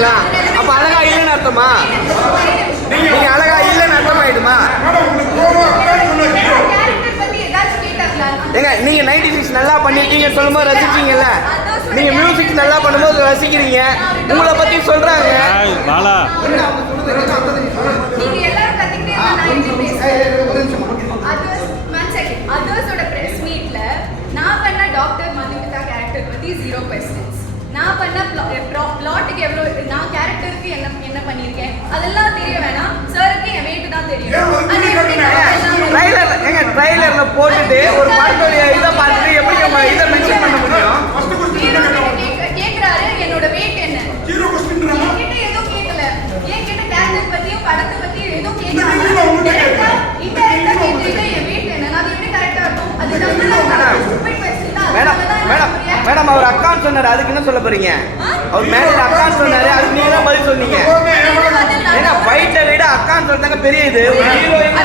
அப்படிங்களா? அப்ப அழகா இல்லைன்னு அர்த்தமா? நீங்க அழகா இல்லைன்னு அர்த்தமாயிடுமா? ஏங்க நீங்க 96 நல்லா பண்ணிருக்கீங்க சொல்லும்போது ரசிச்சீங்கல்ல, நீங்க மியூசிக் நல்லா பண்ணும்போது ரசிக்கிறீங்க, உங்களை பத்தி சொல்றாங்க. நான் பண்ண டாக்டர் மதுமிதா கேரக்டர் பத்தி 0 questions. நான் பண்ண பிளாட்டுக்கு எவ்வளவு நான் கேரக்டருக்கு என்ன பண்ணிருக்கேன் அதெல்லாம் தெரிய வேணாம். சாருக்கு என் வெயிட் தான் தெரியும். ட்ரைலர்ல போட்டுட்டு ஒரு படத்தோட இதை பார்த்துட்டு எப்படி நம்ம இதை மென்ஷன் பண்ண முடியும்? கேக்குறாரு என்னோட வெயிட் என்ன, என்கிட்ட எதுவும் கேட்கல. என்கிட்ட கேரக்டர் பத்தியும் படத்தை பத்தியும் எதுவும் கேட்கல. இன்டைரக்டா கேட்டீங்க என் வெயிட் என்ன, அது எப்படி கரெக்டா இருக்கும்? மேடம் அவர் அக்கான்னு சொன்னாரு, அதுக்கு என்ன சொல்ல போறீங்க? அவர் மேரேஜ் அக்கான்னு சொன்னாரு, அதுக்கு நீங்க தான் பதில் சொன்னீங்க. ஏன்னா ஃபைட்டை விட அக்கான்னு சொல்றாங்க பெரிய இது. ஒரு ஹீரோயின்